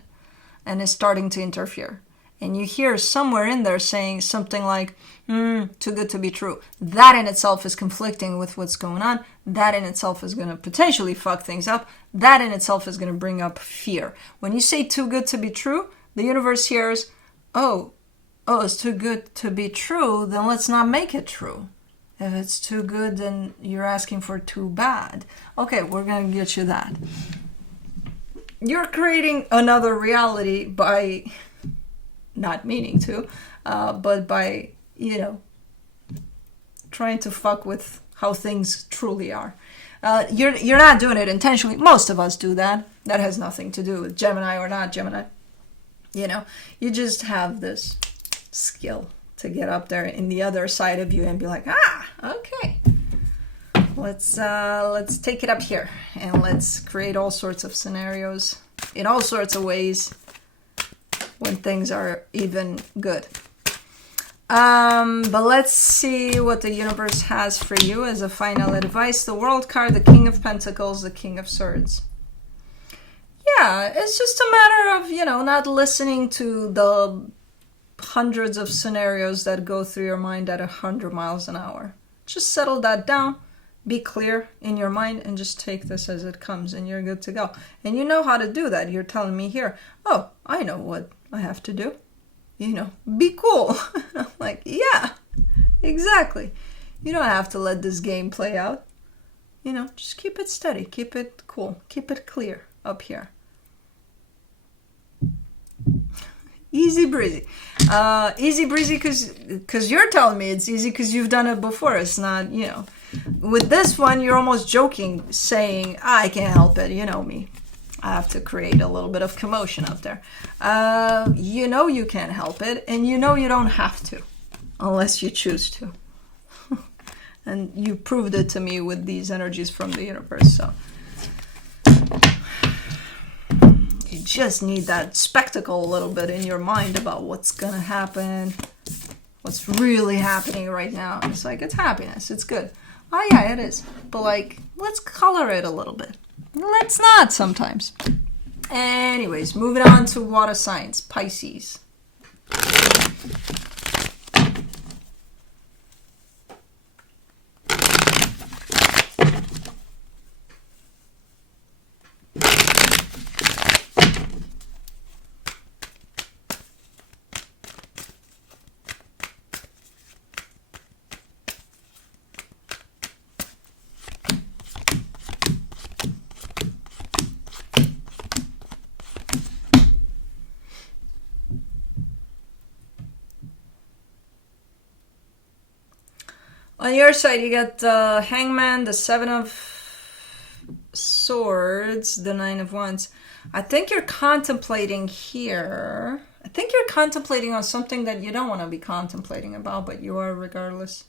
and is starting to interfere. And you hear somewhere in there saying something like, too good to be true. That in itself is conflicting with what's going on. That in itself is going to potentially fuck things up. That in itself is going to bring up fear. When you say too good to be true, the universe hears, oh, it's too good to be true, then let's not make it true. If it's too good, then you're asking for too bad. Okay, we're going to get you that. You're creating another reality by, not meaning to, but by, you know, trying to fuck with how things truly are. You're not doing it intentionally. Most of us do that. That has nothing to do with Gemini or not Gemini. You know, you just have this skill to get up there in the other side of you and be like, okay, let's take it up here and let's create all sorts of scenarios in all sorts of ways when things are even good. But let's see what the universe has for you as a final advice. The World card, the King of Pentacles, the King of Swords. Yeah, it's just a matter of, you know, not listening to the hundreds of scenarios that go through your mind at 100 miles an hour. Just settle that down, be clear in your mind, and just take this as it comes, and you're good to go. And you know how to do that. You're telling me here, oh, I know what I have to do. You know, be cool. I'm like, yeah, exactly. You don't have to let this game play out. You know, just keep it steady, keep it cool, keep it clear up here. Easy breezy. Easy breezy because you're telling me it's easy because you've done it before. It's not, you know. With this one, you're almost joking, saying, I can't help it. You know me. I have to create a little bit of commotion up there. You know you can't help it, and you know you don't have to, unless you choose to. And you proved it to me with these energies from the universe, so. You just need that spectacle a little bit in your mind about what's gonna happen, what's really happening right now. It's like, it's happiness, it's good. Oh yeah, it is. But like, let's color it a little bit. Let's not sometimes. Anyways, moving on to water signs, Pisces. On your side, you got the Hangman, the Seven of Swords, the Nine of Wands. I think you're contemplating here. I think you're contemplating on something that you don't want to be contemplating about, but you are regardless.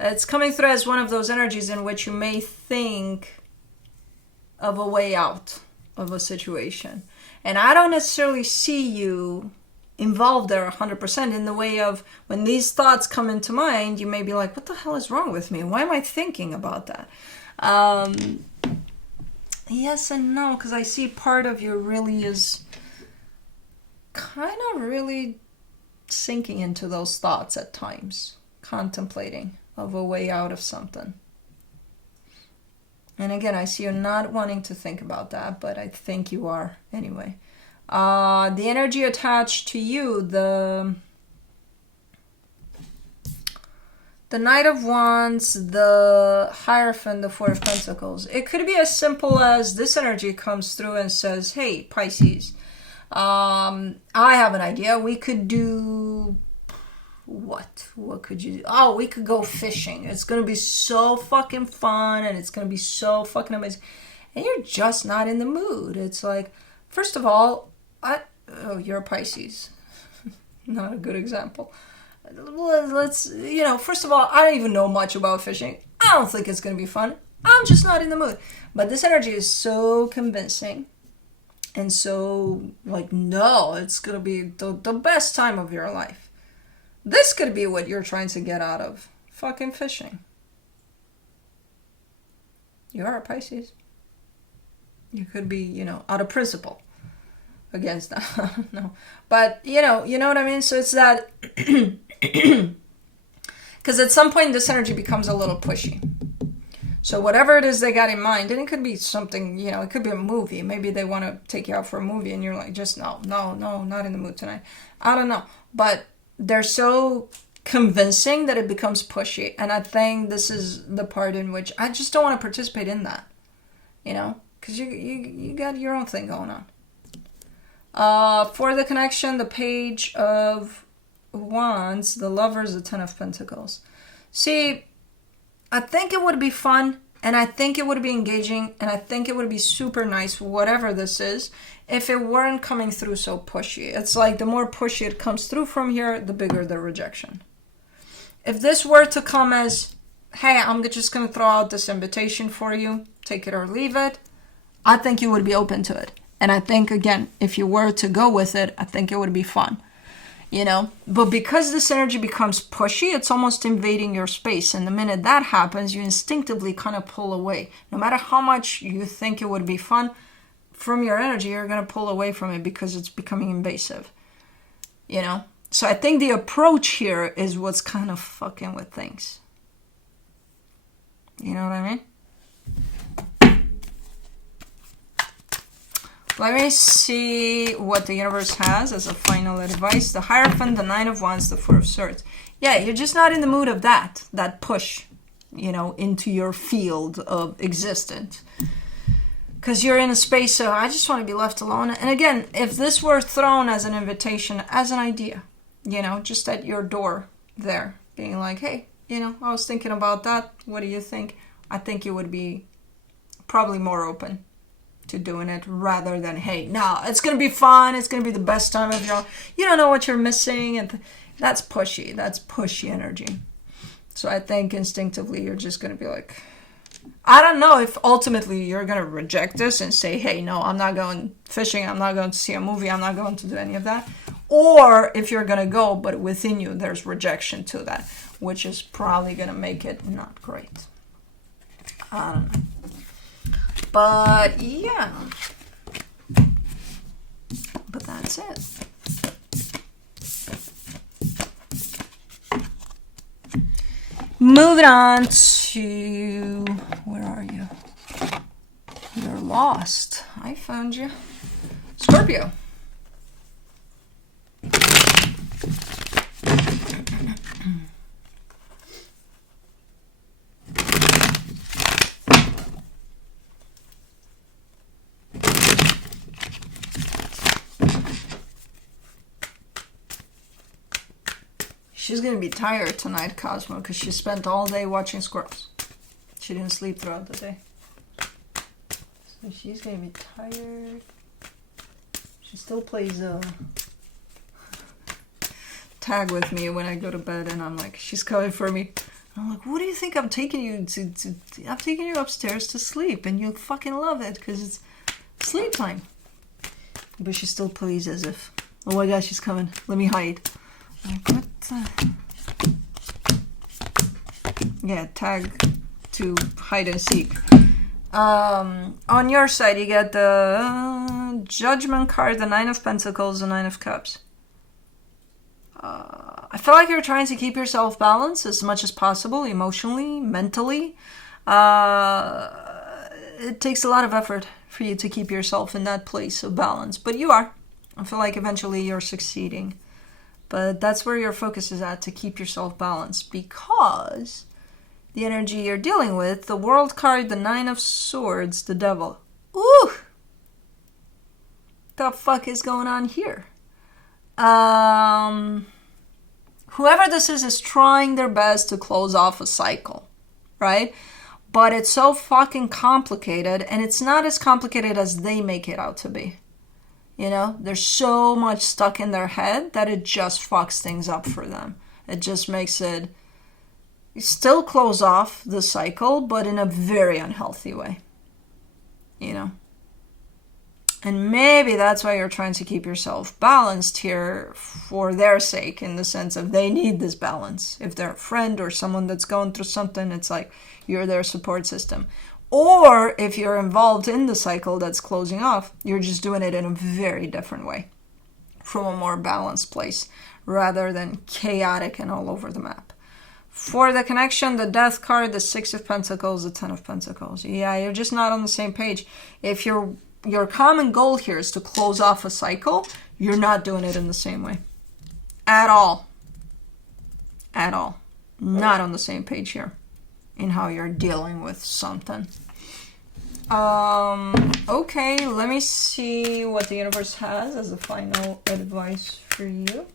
It's coming through as one of those energies in which you may think of a way out of a situation. And I don't necessarily see you involved there 100% in the way of when these thoughts come into mind, you may be like, what the hell is wrong with me? Why am I thinking about that? Yes and no, because I see part of you really is kind of really sinking into those thoughts at times, contemplating of a way out of something. And again, I see you not wanting to think about that, but I think you are anyway. The energy attached to you, the Knight of Wands, the Hierophant, the Four of Pentacles. It could be as simple as this energy comes through and says, hey, Pisces, I have an idea. We could do What could you do? Oh, we could go fishing. It's gonna be so fucking fun, and it's gonna be so fucking amazing. And you're just not in the mood. It's like, first of all, you're a Pisces. Not a good example. Let's, first of all, I don't even know much about fishing. I don't think it's gonna be fun. I'm just not in the mood. But this energy is so convincing. And so, like, no, it's gonna be the best time of your life. This could be what you're trying to get out of fucking fishing. You are a Pisces. You could be, out of principle against that. No. But, you know what I mean? So it's that, because at some point this energy becomes a little pushy. So whatever it is they got in mind, and it could be something, it could be a movie. Maybe they want to take you out for a movie and you're like, just no, not in the mood tonight. I don't know. But they're so convincing that it becomes pushy. And I think this is the part in which I just don't want to participate in that. Because you got your own thing going on. For the connection, the Page of Wands, the Lovers, the Ten of Pentacles. See, I think it would be fun, and I think it would be engaging, and I think it would be super nice, whatever this is, if it weren't coming through so pushy. It's like the more pushy it comes through from here, the bigger the rejection. If this were to come as, hey, I'm just going to throw out this invitation for you, take it or leave it, I think you would be open to it. And I think, again, if you were to go with it, I think it would be fun. But because this energy becomes pushy, it's almost invading your space. And the minute that happens, you instinctively kind of pull away. No matter how much you think it would be fun, from your energy, you're going to pull away from it because it's becoming invasive. So I think the approach here is what's kind of fucking with things. You know what I mean? Let me see what the universe has as a final advice. The Hierophant, the Nine of Wands, the Four of Swords. Yeah, you're just not in the mood of that push, into your field of existence. Because you're in a space of, I just want to be left alone. And again, if this were thrown as an invitation, as an idea, just at your door there, being like, hey, I was thinking about that. What do you think? I think you would be probably more open to doing it rather than, hey, no, it's going to be fun. It's going to be the best time of your life. You don't know what you're missing. And that's pushy. That's pushy energy. So I think instinctively you're just going to be like, I don't know if ultimately you're going to reject this and say, hey, no, I'm not going fishing. I'm not going to see a movie. I'm not going to do any of that. Or if you're going to go, but within you, there's rejection to that, which is probably going to make it not great. I don't know. But yeah. But that's it. Moving on to, where are you? You're lost. I found you. Scorpio. She's going to be tired tonight, Cosmo, because she spent all day watching Scorps. She didn't sleep throughout the day. So she's going to be tired. She still plays tag with me when I go to bed, and I'm like, she's coming for me. And I'm like, what do you think I'm taking you to? I'm taking you upstairs to sleep, and you'll fucking love it, because it's sleep time. But she still plays as if, oh my gosh, she's coming. Let me hide. Like, what the? Yeah, tag to hide and seek. On your side, you get the Judgment card, the Nine of Pentacles, the Nine of Cups. I feel like you're trying to keep yourself balanced as much as possible, emotionally, mentally. It takes a lot of effort for you to keep yourself in that place of balance, but you are. I feel like eventually you're succeeding. But that's where your focus is at, to keep yourself balanced, because the energy you're dealing with, the World card, the Nine of Swords, the Devil. Ooh! The fuck is going on here? whoever this is trying their best to close off a cycle, right? But it's so fucking complicated, and it's not as complicated as they make it out to be. You know, there's so much stuck in their head that it just fucks things up for them. It just makes it still close off the cycle, but in a very unhealthy way. You know? And maybe that's why you're trying to keep yourself balanced here for their sake, in the sense of they need this balance. If they're a friend or someone that's going through something, it's like you're their support system. Or if you're involved in the cycle that's closing off, you're just doing it in a very different way, from a more balanced place, rather than chaotic and all over the map. For the connection, the Death card, the Six of Pentacles, the Ten of Pentacles. Yeah, you're just not on the same page. If your common goal here is to close off a cycle, you're not doing it in the same way. At all. At all. Not on the same page here in how you're dealing with something. Okay, let me see what the universe has as a final advice for you.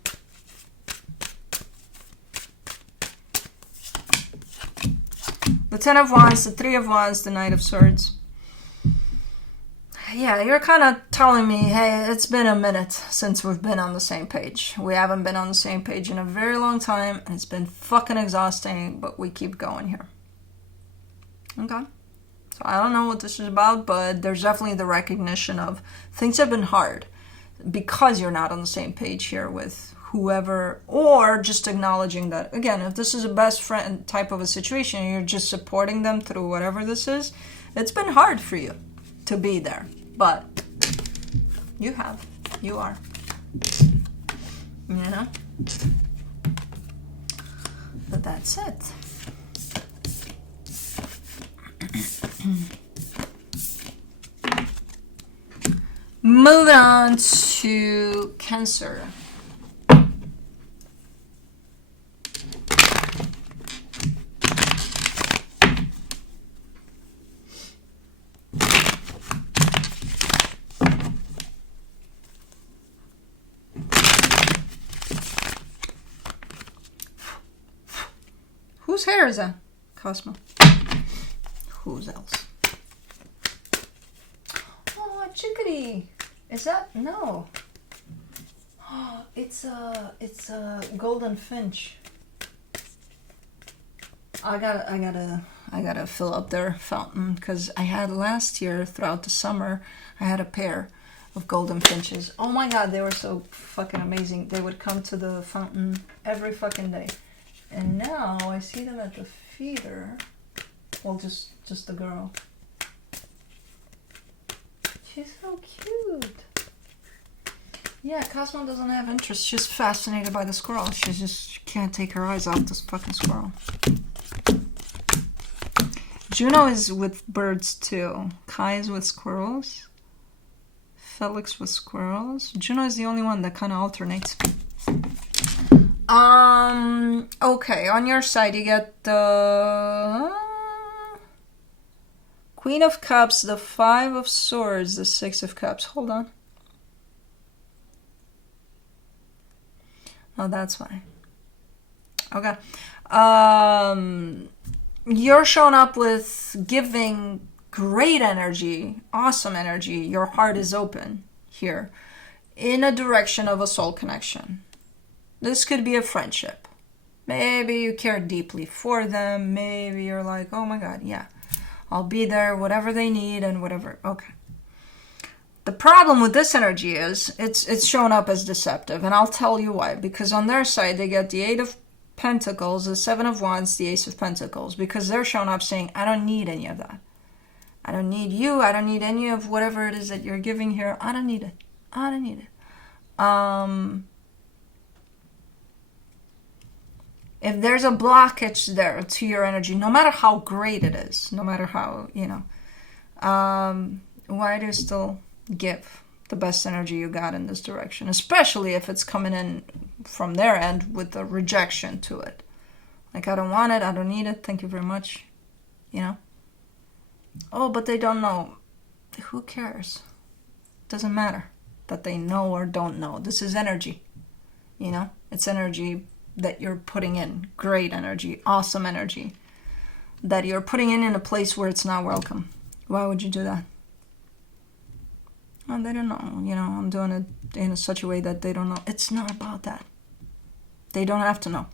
The Ten of Wands, the Three of Wands, the Knight of Swords. Yeah, you're kind of telling me, hey, it's been a minute since we've been on the same page. We haven't been on the same page in a very long time, and it's been fucking exhausting, but we keep going here. Okay. So I don't know what this is about, but there's definitely the recognition of things have been hard because you're not on the same page here with whoever, or just acknowledging that, again, if this is a best friend type of a situation, you're just supporting them through whatever this is, it's been hard for you to be there, but you are, you know, but that's it. Moving on to Cancer. Whose hair is that? Cosmo. Whose else? Oh, a chickadee. Is that? No. Oh, it's a golden finch. I gotta fill up their fountain, because I had last year throughout the summer, I had a pair of golden finches. Oh my god, they were so fucking amazing. They would come to the fountain every fucking day. And now I see them at the feeder. Well, just the girl. She's so cute. Yeah, Cosmo doesn't have interest. She's fascinated by the squirrel. She can't take her eyes off this fucking squirrel. Juno is with birds too. Kai is with squirrels. Felix with squirrels. Juno is the only one that kind of alternates. Okay, on your side you get the Queen of Cups, the Five of Swords, the Six of Cups. Hold on. Oh, that's fine. Okay. You're showing up with giving great energy, awesome energy. Your heart is open here in a direction of a soul connection. This could be a friendship. Maybe you care deeply for them. Maybe you're like, oh my god, yeah, I'll be there, whatever they need and whatever. Okay. The problem with this energy is it's shown up as deceptive, and I'll tell you why. Because on their side, they get the Eight of Pentacles, the Seven of Wands, the Ace of Pentacles. Because they're shown up saying, I don't need any of that. I don't need you. I don't need any of whatever it is that you're giving here. I don't need it. I don't need it. If there's a blockage there to your energy, no matter how great it is, no matter how, you know, why do you still give the best energy you got in this direction? Especially if it's coming in from their end with a rejection to it. Like, I don't want it, I don't need it, thank you very much, you know? Oh, but they don't know. Who cares? Doesn't matter that they know or don't know. This is energy, you know? It's energy that you're putting in, great energy, awesome energy, that you're putting in a place where it's not welcome. Why would you do that? Oh, they don't know. You know, I'm doing it in such a way that they don't know. It's not about that. They don't have to know.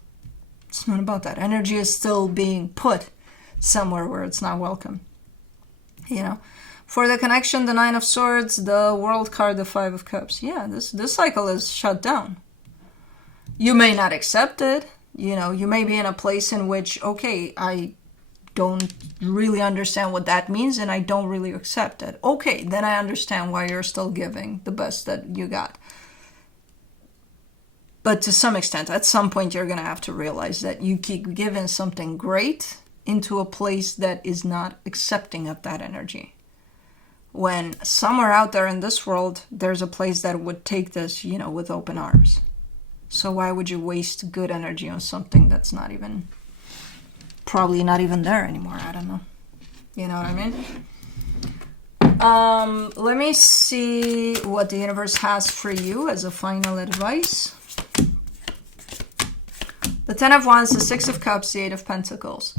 It's not about that. Energy is still being put somewhere where it's not welcome. You know, for the connection, the Nine of Swords, the World card, the Five of Cups. Yeah, this cycle is shut down. You may not accept it. You know, you may be in a place in which, okay, I don't really understand what that means and I don't really accept it. Okay, then I understand why you're still giving the best that you got. But to some extent, at some point, you're going to have to realize that you keep giving something great into a place that is not accepting of that energy. When somewhere out there in this world, there's a place that would take this, you know, with open arms. So why would you waste good energy on something that's not even, probably not even there anymore? I don't know. You know what I mean? Let me see what the universe has for you as a final advice. The Ten of Wands, the Six of Cups, the Eight of Pentacles.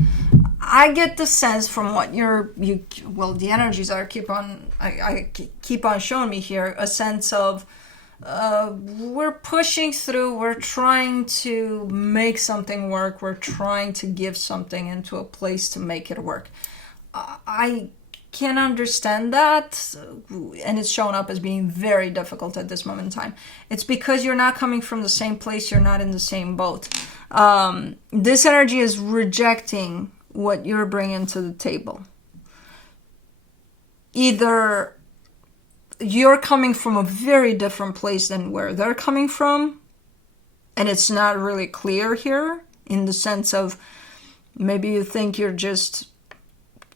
I get the sense from what the energies are I keep on showing me here, a sense of we're pushing through, we're trying to make something work, we're trying to give something into a place to make it work. I can understand that, and it's shown up as being very difficult at this moment in time. It's because you're not coming from the same place, you're not in the same boat. This energy is rejecting what you're bringing to the table. Either you're coming from a very different place than where they're coming from, and it's not really clear here, in the sense of maybe you think you're just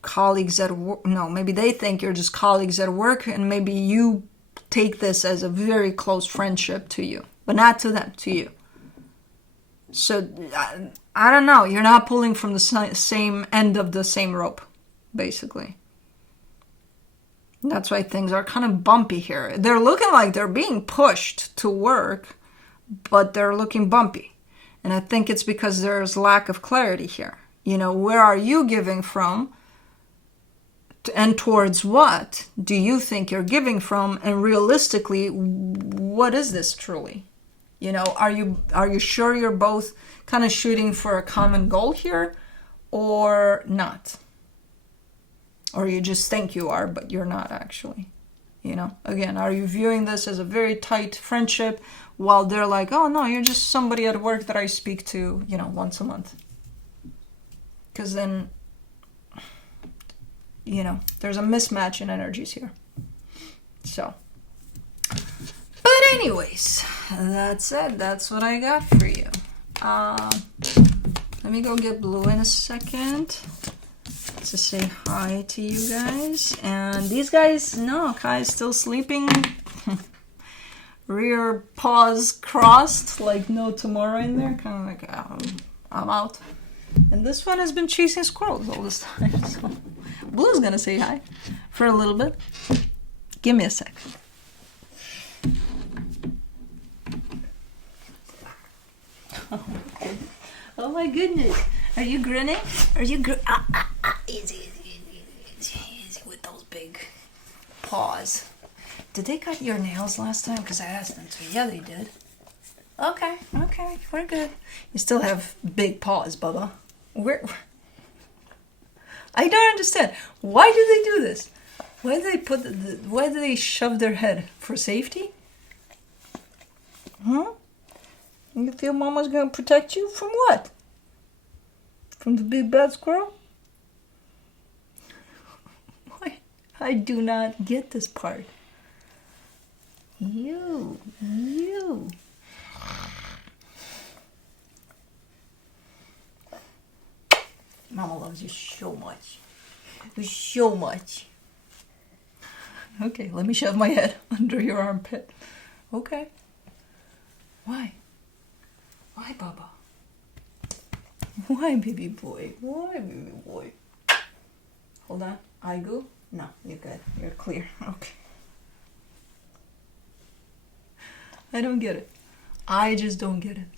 colleagues at work. No, maybe they think you're just colleagues at work, and maybe you take this as a very close friendship to you, but not to them, to you. So, I don't know. You're not pulling from the same end of the same rope, basically. That's why things are kind of bumpy here. They're looking like they're being pushed to work, but they're looking bumpy. And I think it's because there's lack of clarity here. You know, where are you giving from? And towards what do you think you're giving from? And realistically, what is this truly? You know, are you sure you're both kind of shooting for a common goal here, or not? Or you just think you are, but you're not actually. You know, again, are you viewing this as a very tight friendship while they're like, oh no, you're just somebody at work that I speak to, you know, once a month? Because then, you know, there's a mismatch in energies here. So, but anyways, that's it. That's what I got for you. Let me go get blue in a second to say hi to you guys. And these guys, no, Kai's still sleeping. Rear paws crossed, like no tomorrow in there. Kind of like, I'm out. And this one has been chasing squirrels all this time. So Blue's gonna say hi for a little bit. Give me a sec. Oh my goodness. Are you grinning? Are you easy with those big paws. Did they cut your nails last time? Because I asked them to. Yeah, they did. Okay, we're good. You still have big paws, Bubba. I don't understand. Why do they do this? Why do they why do they shove their head? For safety? Huh? You feel Mama's gonna protect you from what? From the big bad squirrel? Why? I do not get this part. You. Mama loves you so much. So much. Okay, let me shove my head under your armpit. Okay. Why? Why, Baba? Why, baby boy? Why, baby boy? Hold on. I go? No, you're good. You're clear. Okay. I don't get it. I just don't get it.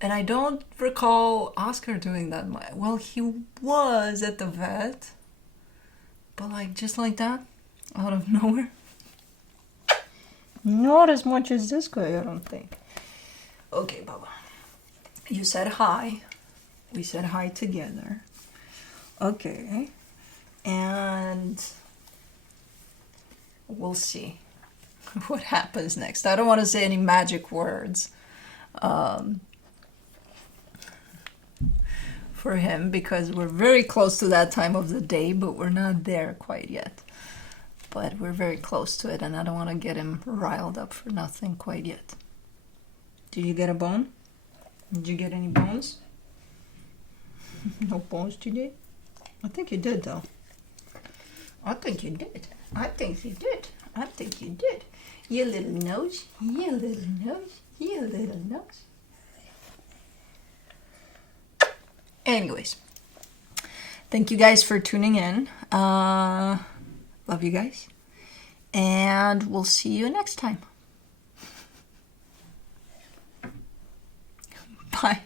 And I don't recall Oscar doing that much. Well, he was at the vet, but like just like that, out of nowhere. Not as much as this guy, I don't think. Okay, Baba. You said hi. We said hi together. Okay. And we'll see what happens next. I don't want to say any magic words for him because we're very close to that time of the day, but we're not there quite yet. But we're very close to it, and I don't want to get him riled up for nothing quite yet. Did you get a bone? Did you get any bones? No bones today? I think you did, though. I think you did. I think you did. I think you did. You little nose. You little nose. You little nose. Anyways, thank you guys for tuning in. Love you guys. And we'll see you next time. Bye.